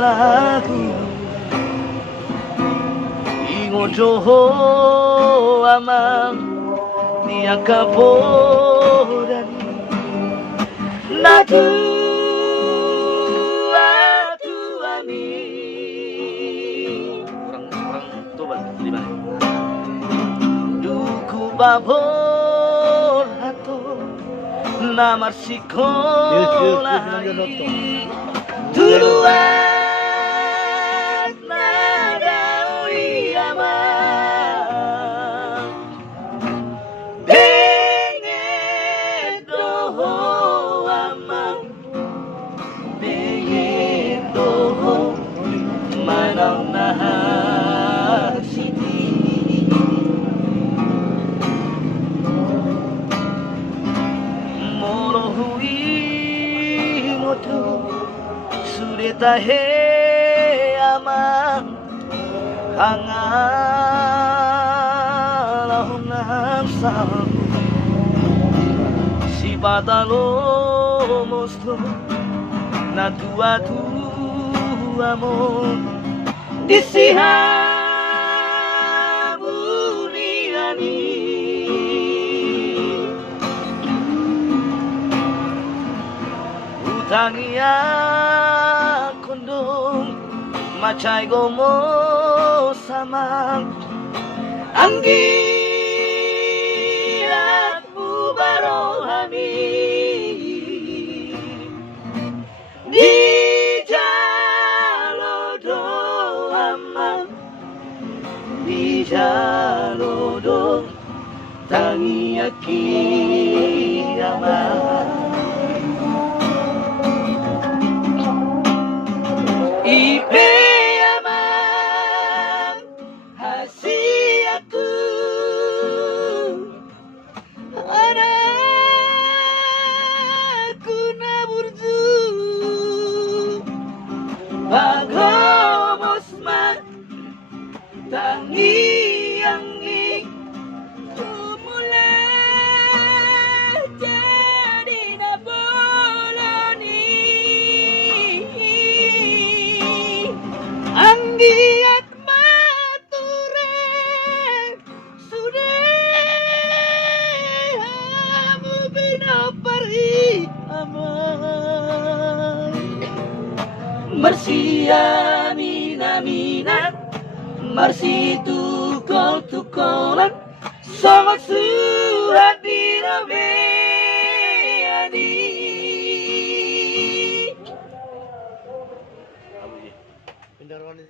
lagu ingojoho amang niakaporani natu atuani kurang coba gimana duku babor hato namar sikolai Tuluan nadawi amang Bengen doho amang Bengen doho manang nahasidi Morohui moto Sureta he amang hangalahon namsamu si patalo mosto na tua mo disihabuniani utangia kondom macai gomo samang anggirat bubarohami di jalodo amang di jalodo tangiaki amang Ipe amang hasiaku anakku naburju bagomosman tangi yangi mulai jadi naboloni Anggiat mature sudah hamu binapari amai Mersia mina Mersi tukolan sangat surat dirabeani Pindah ruang di